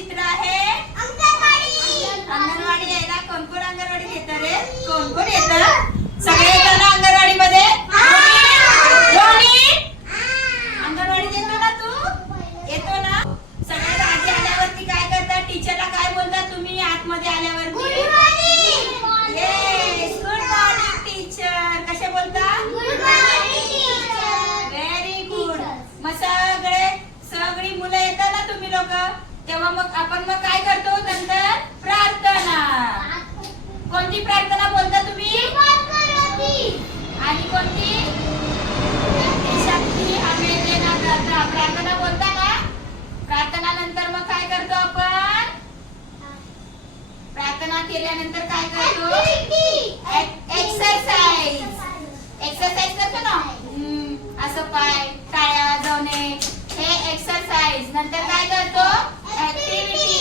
चित्र आहे अंगणवाडी आहे ना. कोण कोण अंगणवाडीत येतं रे? कोण कोण येतं? सगळे येतात ना अंगणवाडी मध्ये? अंगणवाडीत येतो ना तू? येतो ना? सगळ्यात आधी आल्यावरती काय करतात? टीचरला काय बोलतात तुम्ही आतमध्ये आल्यावरती? Yes, good morning teacher. कसे बोलतात? Very good. मग सगळी मुलं येतात ना तुम्ही लोक, तेव्हा मग आपण काय करतो नंतर? प्रार्थना. कोणती प्रार्थना बोलता तुम्ही? आणि कोणती? शक्ती हमें देना दाता. प्रार्थना बोलता ना? प्रार्थना नंतर मग काय करतो आपण? प्रार्थना केल्यानंतर काय करतो? एक्सरसाइज. एक्सरसाइज करतो ना, असं पाय टाळ्या वाजवणे, हे एक्सरसाइज. नंतर काय करतो? ऍक्टिव्हिटी.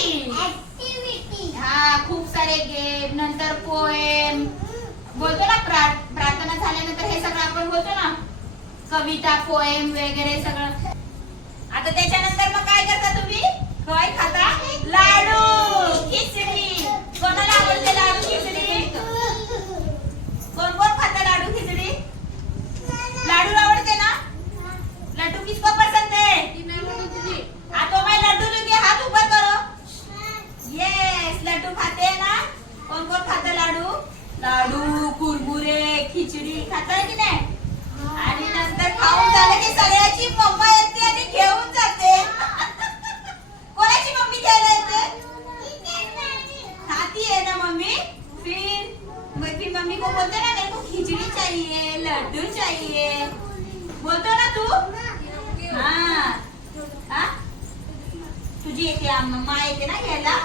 हा, खूप सारे गेम. नंतर पोएम बोलतो ना. प्रार्थना झाल्यानंतर हे सगळं आपण बोलतो ना, कविता, पोएम वगैरे सगळं. आता त्याच्यानंतर मग काय करता तुम्ही? काय खाता? लाडू, खिचडी. कोणाला आवडते लाडू खिचडी? कोण कोण खाता लाडू खिचडी? लाडू आवडते ना? लड्डू किसको पसंद है? हाथों में लड्डू लेके हाथ ऊपर करो. यस, लड्डू खाते हैं ना? कौन कौन खाता लाडू? लाडू, कुरमुरे, खिचडी खाताय की नाही? आणि नंतर खाऊन झालं की सगळ्याची मम्मा येते आणि घेऊन जाते. कोणाची मम्मी घ्यायला येते? खाती है ना मम्मी? फिर मम्मी को बोलते ना मेरे को खिचड़ी चाहिए, लड्डू चाहिए. बोलतो ना तू? हा. तुझी येते मम्मा येते ना घ्यायला?